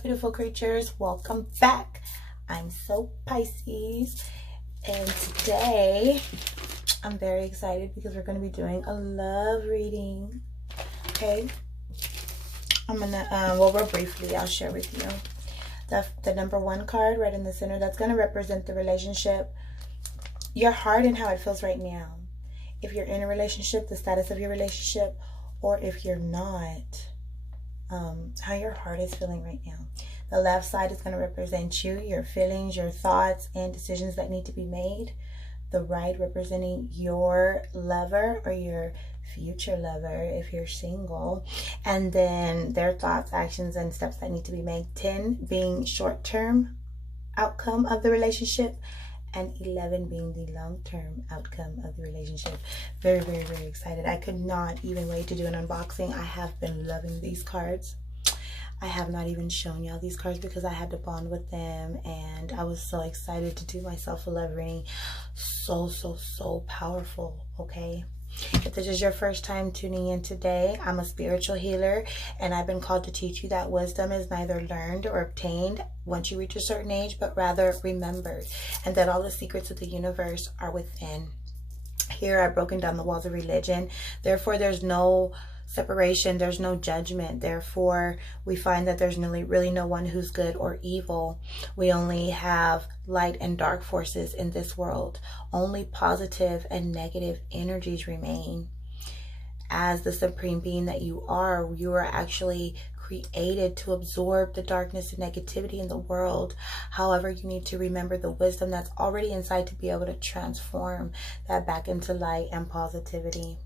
beautiful creatures, welcome back. I'm so Pisces, and today I'm very excited because we're going to be doing a love reading. Okay, I'm gonna well, real briefly I'll share with you the number 1 card right in the center. That's going to represent the relationship, your heart, and how it feels right now. If you're in a relationship, the status of your relationship, or if you're not, how your heart is feeling right now. The left side is going to represent you, your feelings, your thoughts, and decisions that need to be made. The right representing your lover or your future lover if you're single. And then their thoughts, actions, and steps that need to be made. 10 being short-term outcome of the relationship, and 11 being the long-term outcome of the relationship. Very, very, very excited. I could not even wait to do an unboxing. I have been loving these cards. I have not even shown y'all these cards because I had to bond with them, and I was so excited to do myself a love reading. So powerful, okay? If this is your first time tuning in today, I'm a spiritual healer, and I've been called to teach you that wisdom is neither learned or obtained once you reach a certain age, but rather remembered, and that all the secrets of the universe are within. Here I've broken down the walls of religion. Therefore, there's no separation, there's no judgment. Therefore, we find that there's really no one who's good or evil. We only have light and dark forces in this world. Only positive and negative energies remain. As the supreme being that you are actually created to absorb the darkness and negativity in the world. However, you need to remember the wisdom that's already inside to be able to transform that back into light and positivity.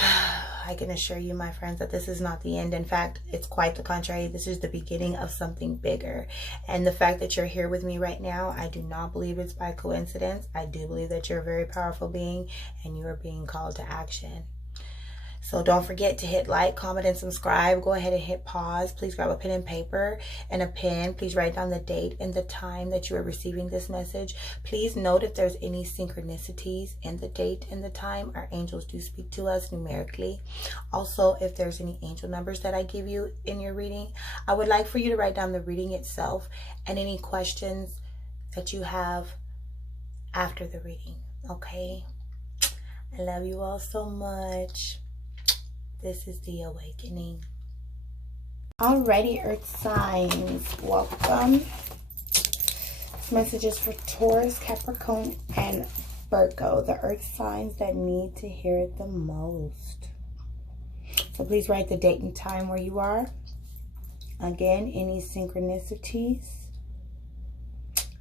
I can assure you, my friends, that this is not the end. In fact, it's quite the contrary. This is the beginning of something bigger. And the fact that you're here with me right now, I do not believe it's by coincidence. I do believe that you're a very powerful being and you are being called to action. So don't forget to hit like, comment, and subscribe. Go ahead and hit pause. Please grab a pen and paper and a pen. Please write down the date and the time that you are receiving this message. Please note if there's any synchronicities in the date and the time. Our angels do speak to us numerically. Also, if there's any angel numbers that I give you in your reading, I would like for you to write down the reading itself and any questions that you have after the reading. Okay? I love you all so much. This is the awakening. Alrighty, earth signs, welcome. This message is for Taurus, Capricorn, and Virgo, the earth signs that need to hear it the most. So please write the date and time where you are. Again, any synchronicities,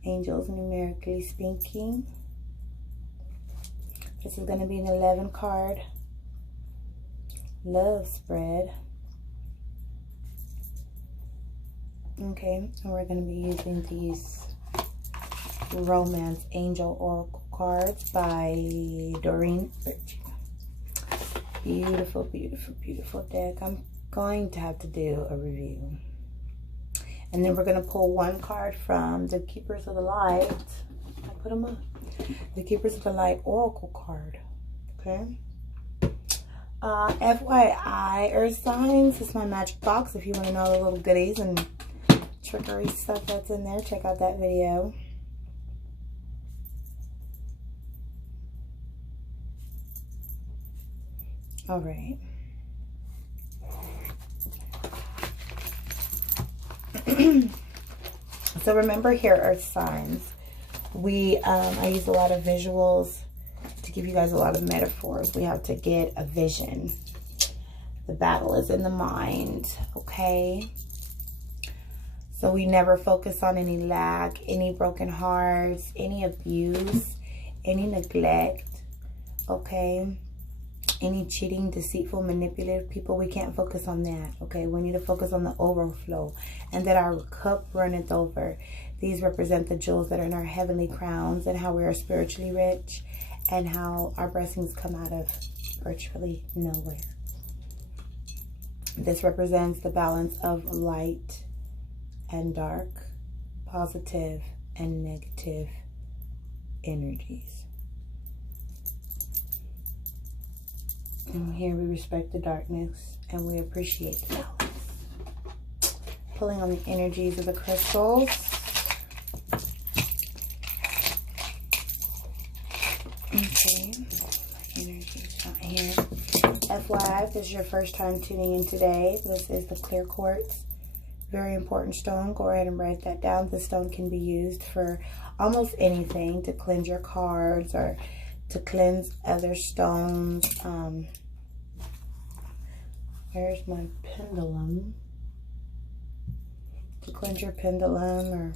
angels numerically speaking. This is going to be an 11 card love spread. Okay, and we're going to be using these romance angel oracle cards by Doreen Ritchie. Beautiful, beautiful, beautiful deck. I'm going to have to do a review. And then we're going to pull 1 card from the Keepers of the Light. I put them up. The Keepers of the Light oracle card. Okay. FYI, earth signs, this is my magic box. If you want to know the little goodies and trickery stuff that's in there, check out that video. All right. So remember here, earth signs, I use a lot of visuals to give you guys a lot of metaphors. We have to get a vision. The battle is in the mind, okay? So we never focus on any lack, any broken hearts, any abuse, any neglect, okay? Any cheating, deceitful, manipulative people. We can't focus on that, okay? We need to focus on the overflow and that our cup runneth over. These represent the jewels that are in our heavenly crowns and how we are spiritually rich, and how our blessings come out of virtually nowhere. This represents the balance of light and dark, positive and negative energies. And here we respect the darkness and we appreciate the balance. Pulling on the energies of the crystals. Okay, my energy's not here. FYI, if this is your first time tuning in today, this is the clear quartz. Very important stone. Go ahead and write that down. This stone can be used for almost anything, to cleanse your cards or to cleanse other stones. Where's my pendulum? To cleanse your pendulum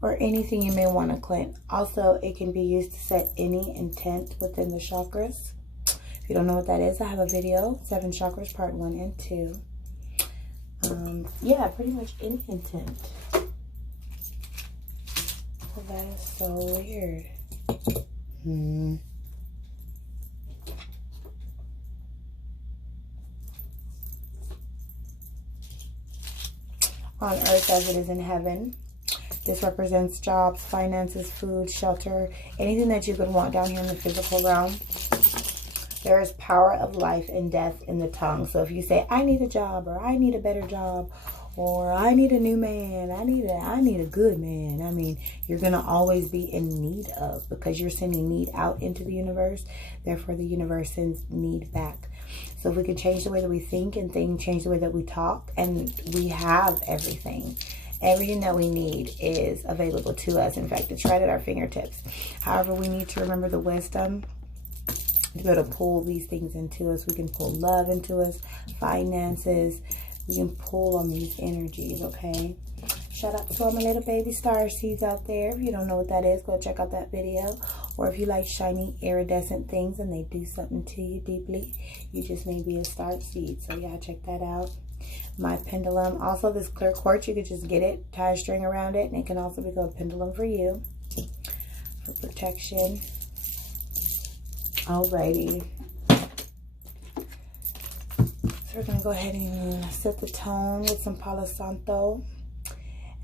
or anything you may want to cleanse. Also, it can be used to set any intent within the chakras. If you don't know what that is, I have a video, 7 chakras, part 1 and 2. Yeah, pretty much any intent. Oh, that is so weird. On earth as it is in heaven. This represents jobs, finances, food, shelter, anything that you could want down here in the physical realm. There is power of life and death in the tongue. So if you say, I need a job, or I need a better job, or I need a new man, I need a good man. I mean, you're going to always be in need of, because you're sending need out into the universe. Therefore, the universe sends need back. So if we can change the way that we think and change the way that we talk, and we have everything. Everything that we need is available to us. In fact, it's right at our fingertips. However, we need to remember the wisdom to be able to pull these things into us. We can pull love into us, finances. We can pull on these energies, okay? Shout out to all my little baby star seeds out there. If you don't know what that is, go check out that video. Or if you like shiny, iridescent things and they do something to you deeply, you just may be a star seed. So yeah, check that out. My pendulum. Also, this clear quartz, you could just get it, tie a string around it, and it can also become a pendulum for you, for protection. Alrighty. So we're going to go ahead and set the tone with some Palo Santo.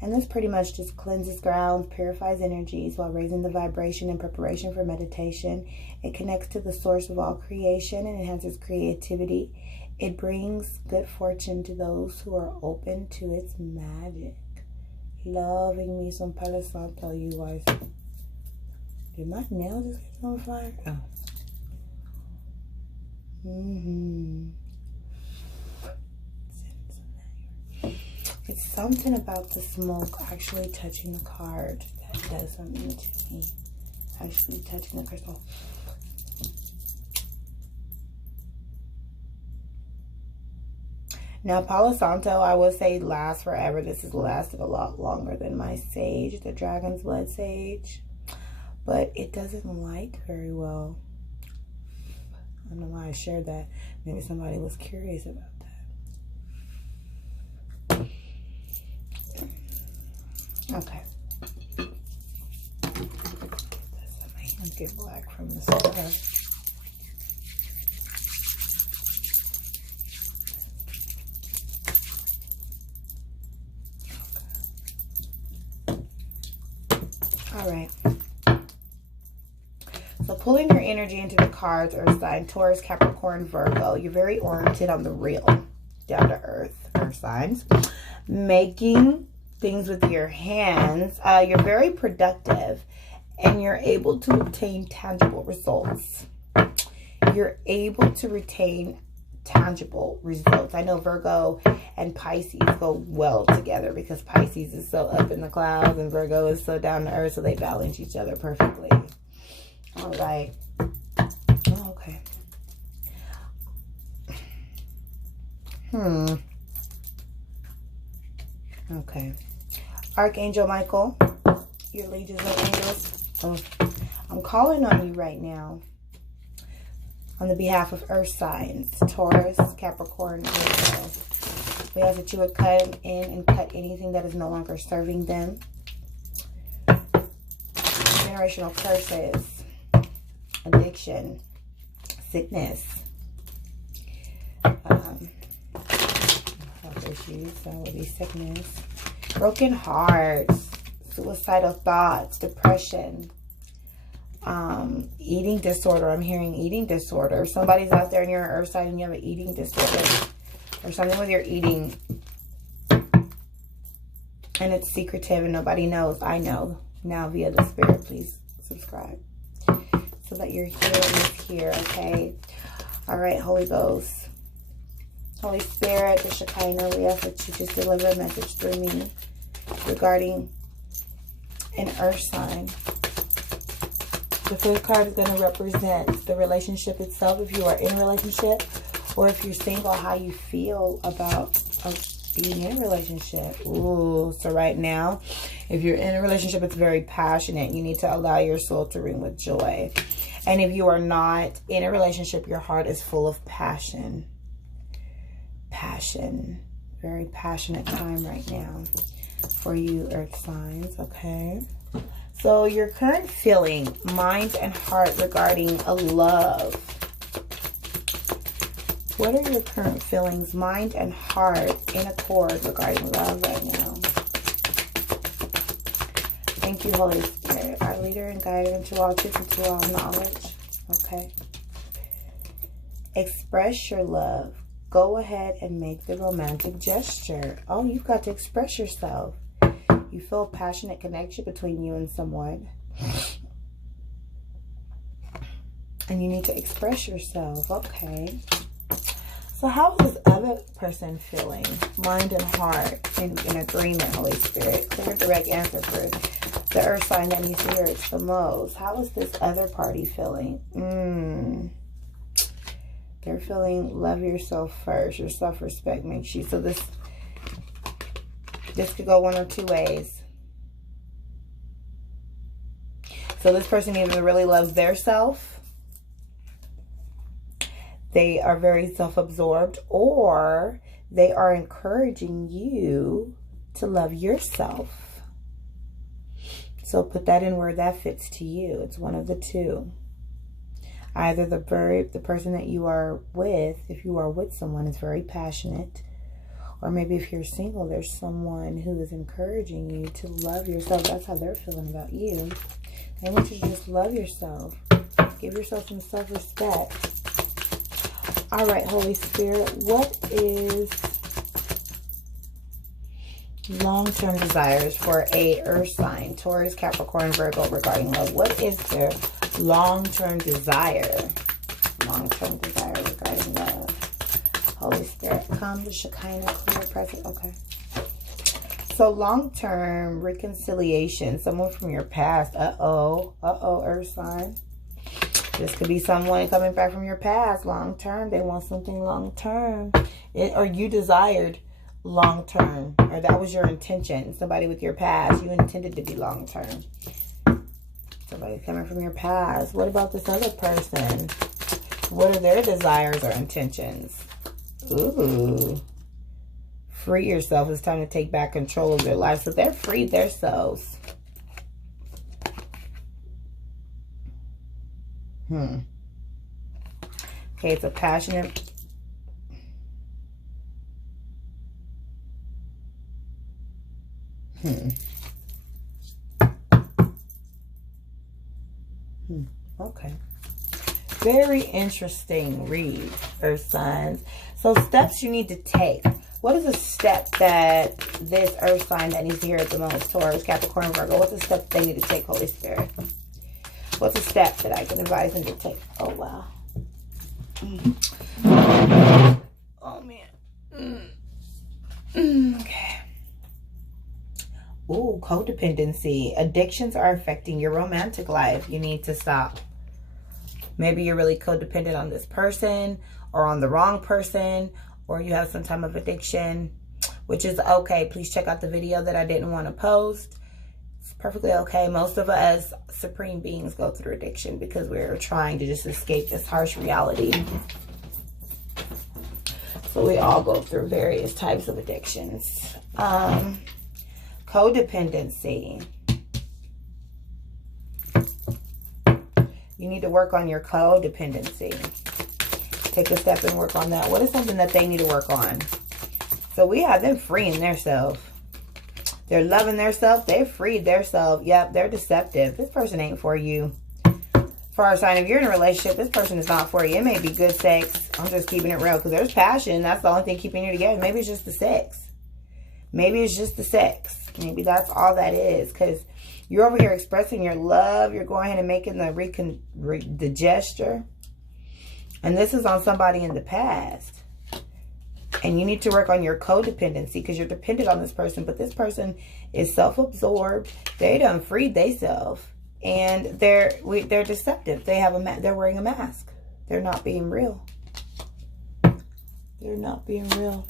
And this pretty much just cleanses grounds, purifies energies while raising the vibration in preparation for meditation. It connects to the source of all creation and enhances creativity. It brings good fortune to those who are open to its magic. Loving me some Palo Santo, you guys. Did my nail just get on fire? Oh. It's something about the smoke actually touching the card that does something to me. Actually touching the crystal. Now, Palo Santo, I would say, lasts forever. This has lasted a lot longer than my sage, the Dragon's Blood Sage. But it doesn't light very well. I don't know why I shared that. Maybe somebody was curious about that. Okay. Let my hands get black from the stuff. All right. So pulling your energy into the cards, earth sign, Taurus, Capricorn, Virgo. You're very oriented on the real, down to earth, earth signs. Making things with your hands. You're very productive and you're able to obtain tangible results. You're able to retain tangible results. I know Virgo and Pisces go well together because Pisces is so up in the clouds and Virgo is so down to earth, so they balance each other perfectly. All right. Oh, okay. Okay. Archangel Michael, your legions of angels. Oh, I'm calling on you right now on the behalf of earth signs, Taurus, Capricorn, Virgo. We ask that you would cut in and cut anything that is no longer serving them. Generational curses, addiction, sickness, health issues, that would be sickness, broken hearts, suicidal thoughts, depression, eating disorder. I'm hearing eating disorder. If somebody's out there and you're an earth sign and you have an eating disorder or something with your eating, And it's secretive and nobody knows. I know now via the spirit. Please subscribe so that your healing is here, okay? All right, Holy Ghost. Holy Spirit, the Shekinah, we ask that you just deliver a message through me regarding an earth sign. The fifth card is going to represent the relationship itself, if you are in a relationship, or if you're single, how you feel about being in a relationship. Ooh, so right now, if you're in a relationship, it's very passionate. You need to allow your soul to ring with joy. And if you are not in a relationship, your heart is full of passion. Passion. Very passionate time right now for you, earth signs, okay? So your current feeling, mind and heart regarding a love. What are your current feelings, mind and heart in accord regarding love right now? Thank you, Holy Spirit, our leader and guide into all truth and to all knowledge. Okay. Express your love. Go ahead and make the romantic gesture. Oh, you've got to express yourself. You feel a passionate connection between you and someone. And you need to express yourself. Okay. So how is this other person feeling? Mind and heart in agreement, Holy Spirit. Clear, direct answer for the earth sign that needs to hear it the most. How is this other party feeling? They're feeling love yourself first. Your self-respect makes you. So this could go one or two ways. So this person either really loves their self, they are very self-absorbed, or they are encouraging you to love yourself. So put that in where that fits to you. It's one of the two. Either the person that you are with, if you are with someone, is very passionate. Or maybe if you're single, there's someone who is encouraging you to love yourself. That's how they're feeling about you. They want you to just love yourself. Give yourself some self-respect. All right, Holy Spirit, what is long-term desires for a earth sign, Taurus, Capricorn, Virgo, regarding love? What is their long-term desire? Long-term desire regarding love. Holy Spirit, come, the Shekinah, clear, present. Okay. So long-term reconciliation, someone from your past. Uh-oh, earth sign. This could be someone coming back from your past long-term. They want something long-term. Or you desired long-term. Or that was your intention. Somebody with your past. You intended to be long-term. Somebody coming from your past. What about this other person? What are their desires or intentions? Ooh. Free yourself. It's time to take back control of their life. So they're freed themselves. Okay, it's a passionate. Okay. Very interesting read, earth signs. So steps you need to take. What is a step that this earth sign that needs to hear it the most? Taurus, Capricorn, Virgo. What's a step they need to take, Holy Spirit? What's a step that I can advise them to take? Oh, wow. Oh, man. Okay. Ooh, codependency. Addictions are affecting your romantic life. You need to stop. Maybe you're really codependent on this person or on the wrong person, or you have some type of addiction, which is okay. Please check out the video that I didn't want to post. It's perfectly okay. Most of us supreme beings go through addiction because we're trying to just escape this harsh reality. So we all go through various types of addictions. Codependency. You need to work on your codependency. Take a step and work on that. What is something that they need to work on? So we have them freeing themselves. They're loving themselves. They've freed themselves. Yep, they're deceptive. This person ain't for you. For our sign, if you're in a relationship, this person is not for you. It may be good sex. I'm just keeping it real because there's passion. That's the only thing keeping you together. Maybe it's just the sex. Maybe it's just the sex. Maybe that's all that is, because you're over here expressing your love. You're going ahead and making the gesture. And this is on somebody in the past. And you need to work on your codependency, because you're dependent on this person. But this person is self-absorbed. They done freed themselves. And they're deceptive. They're wearing a mask. They're not being real. They're not being real.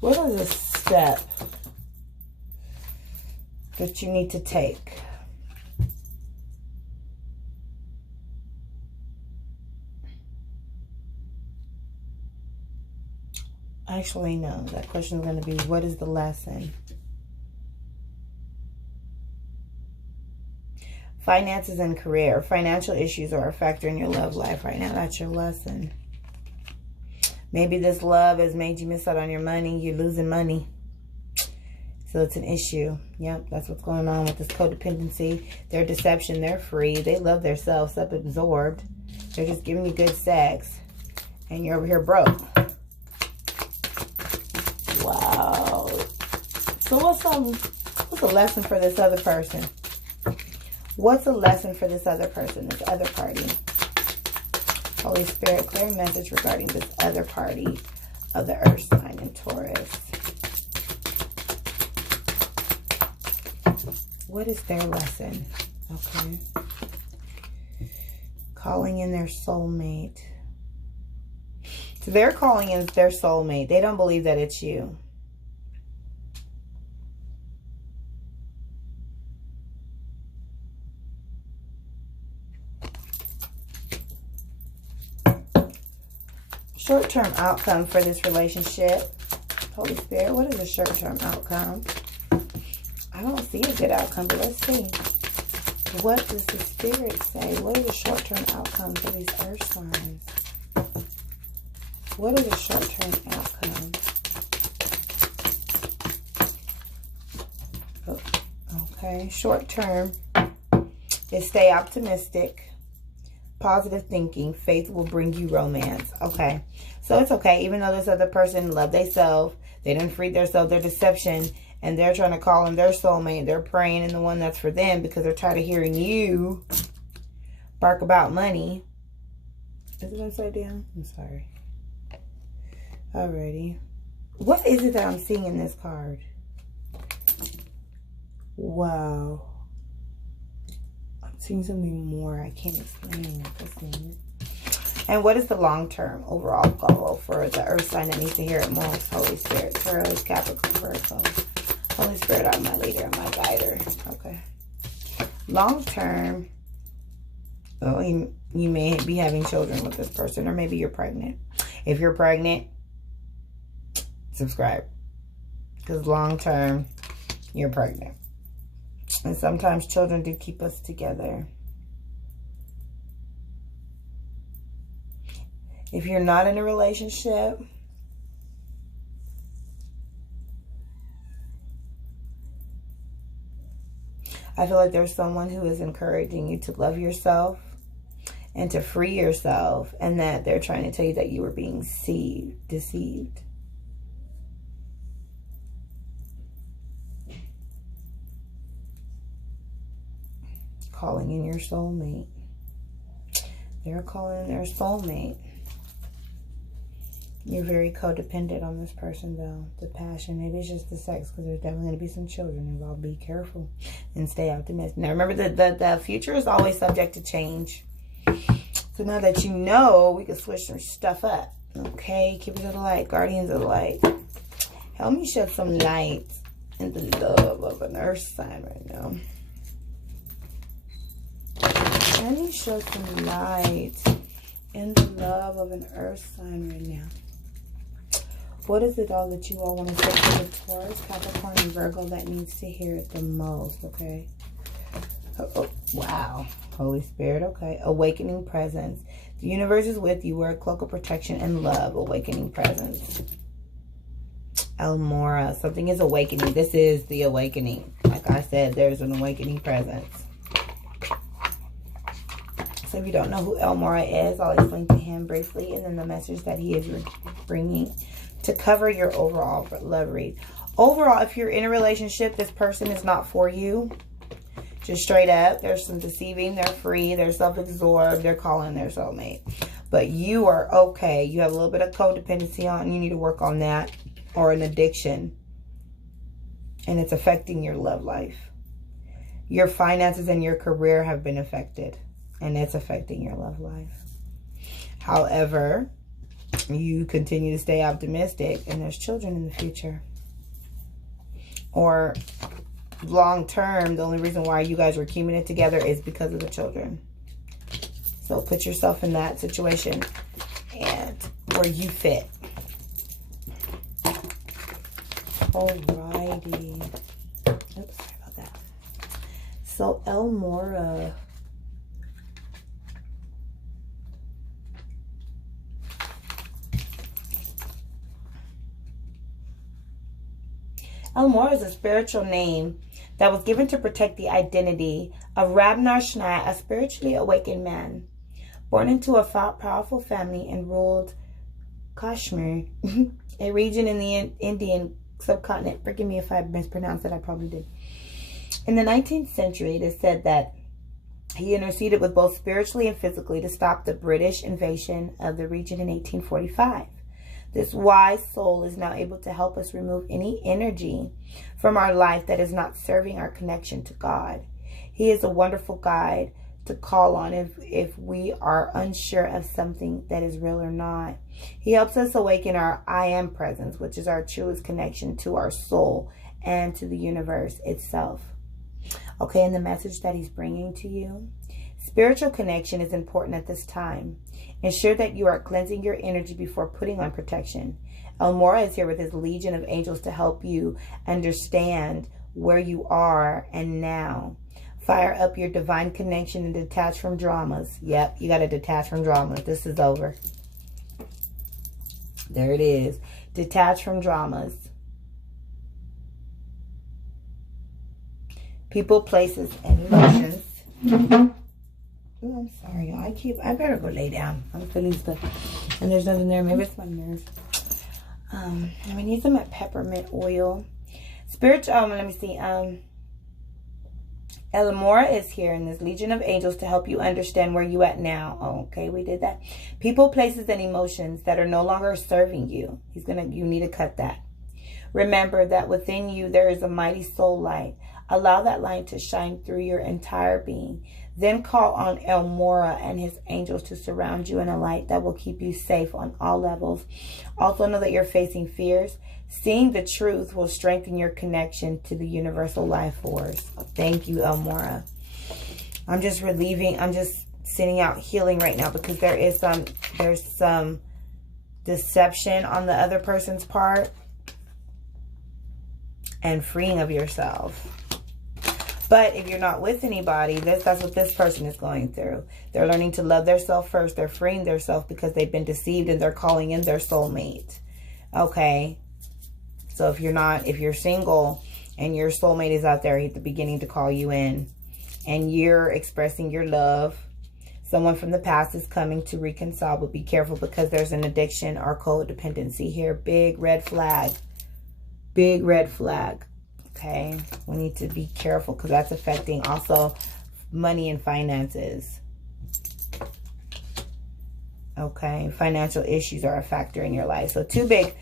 What is a step that you need to take? Actually, no. That question is going to be, what is the lesson? Finances and career. Financial issues are a factor in your love life right now. That's your lesson. Maybe this love has made you miss out on your money. You're losing money. So it's an issue. Yep, that's what's going on with this codependency. Their deception, they're free. They love themselves, self-absorbed. They're just giving you good sex. And you're over here broke. Wow. So what's a lesson for this other person? What's a lesson for this other person, this other party? Holy Spirit, clear message regarding this other party of the earth sign in Taurus. What is their lesson? Okay. Calling in their soulmate. So they're calling in their soulmate. They don't believe that it's you. Short-term outcome for this relationship. Holy Spirit, what is a short-term outcome? I don't see a good outcome, but let's see. What does the Spirit say? What is a short-term outcome for these earth signs? What is a short-term outcome? Okay, short-term is stay optimistic. Positive thinking. Faith will bring you romance. Okay. So it's okay. Even though this other person loved themselves, they didn't free themselves, their deception, and they're trying to call in their soulmate. They're praying in the one that's for them because they're tired of hearing you bark about money. Is it upside down? I'm sorry. Alrighty. What is it that I'm seeing in this card? Wow. Seeing something more. I can't explain it. And what is the long-term overall goal for the earth sign that needs to hear it most? Holy Spirit, Taurus, Capricorn, Virgo. Holy Spirit, I'm my leader and my guider. Okay. Long-term. Oh, you may be having children with this person, or maybe you're pregnant. If you're pregnant, subscribe. Because long-term, you're pregnant. And sometimes children do keep us together. If you're not in a relationship, I feel like there's someone who is encouraging you to love yourself and to free yourself, and that they're trying to tell you that you were being deceived. Calling in your soulmate. They're calling in their soulmate. You're very codependent on this person, though. The passion. Maybe it's just the sex, because there's definitely going to be some children involved. Be careful and stay optimistic. Now, remember that the future is always subject to change. So now that you know, we can switch some stuff up. Okay? Keep it to the light. Guardians of the light. Help me shed some light in the love of an earth sign right now. Let me show some light in the love of an earth sign right now. What is it all that you all want to say to the Taurus, Capricorn, and Virgo that needs to hear it the most, okay? Oh, wow. Holy Spirit, okay. Awakening presence. The universe is with you. Wear a cloak of protection and love. Awakening presence. Elmora. Something is awakening. This is the awakening. Like I said, there's an awakening presence. So if you don't know who Elmora is, I'll explain to him briefly, and then the message that he is bringing to cover your overall love read. Overall, if you're in a relationship, this person is not for you. Just straight up, there's some deceiving, they're free, they're self-absorbed, they're calling their soulmate. But you are okay. You have a little bit of codependency on, you need to work on that, or an addiction. And it's affecting your love life. Your finances and your career have been affected, and it's affecting your love life. However, you continue to stay optimistic, and there's children in the future. Or long term, the only reason why you guys are keeping it together is because of the children. So put yourself in that situation and where you fit. Alrighty. Oops, sorry about that. So Elmora. Elmora is a spiritual name that was given to protect the identity of Rabnar Shnai, a spiritually awakened man. Born into a powerful family and ruled Kashmir, a region in the Indian subcontinent. Forgive me if I mispronounced it, I probably did. In the 19th century, it is said that he interceded with both spiritually and physically to stop the British invasion of the region in 1845. This wise soul is now able to help us remove any energy from our life that is not serving our connection to God. He is a wonderful guide to call on if we are unsure of something that is real or not. He helps us awaken our I am presence, which is our truest connection to our soul and to the universe itself. Okay, and the message that he's bringing to you. Spiritual connection is important at this time. Ensure that you are cleansing your energy before putting on protection. Elmora is here with his legion of angels to help you understand where you are and now. Fire up your divine connection and detach from dramas. Yep, you got to detach from dramas. This is over. There it is. Detach from dramas. People, places, and emotions. Oh, I'm sorry. I better go lay down. I'm feeling stuff. And there's nothing there. Maybe it's my nerves. I'm going to need some peppermint oil. Spiritual, let me see. Elmora is here in this legion of angels to help you understand where you at now. Oh, okay, we did that. People, places, and emotions that are no longer serving you. You need to cut that. Remember that within you there is a mighty soul light. Allow that light to shine through your entire being. Then call on Elmora and his angels to surround you in a light that will keep you safe on all levels. Also know that you're facing fears. Seeing the truth will strengthen your connection to the universal life force. Thank you, Elmora. I'm just relieving. I'm just sending out healing right now because there's some deception on the other person's part and freeing of yourself. But if you're not with anybody, that's what this person is going through. They're learning to love themselves first. They're freeing themselves because they've been deceived and they're calling in their soulmate. Okay. So if you're single and your soulmate is out there at the beginning to call you in and you're expressing your love, someone from the past is coming to reconcile, but be careful because there's an addiction or codependency here. Big red flag. Big red flag. Okay, we need to be careful because that's affecting also money and finances. Okay, financial issues are a factor in your life. So too big,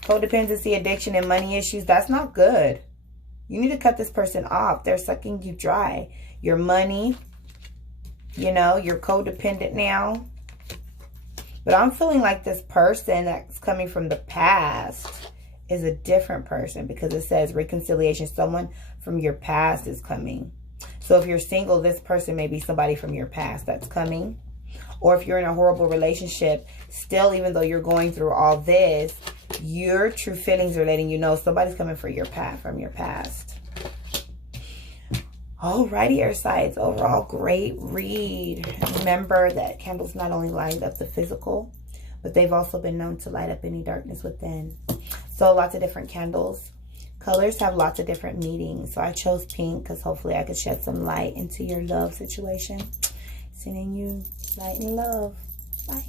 codependency, addiction, and money issues, that's not good. You need to cut this person off. They're sucking you dry. Your money, you're codependent now. But I'm feeling like this person that's coming from the past is a different person because it says reconciliation. Someone from your past is coming. So if you're single, this person may be somebody from your past that's coming. Or if you're in a horrible relationship, still, even though you're going through all this, your true feelings are letting you know somebody's coming for your from your past. Alrighty, air signs. Overall, great read. Remember that candles not only light up the physical, but they've also been known to light up any darkness within. So lots of different candles. Colors have lots of different meanings. So I chose pink because hopefully I could shed some light into your love situation. Sending you light and love. Bye.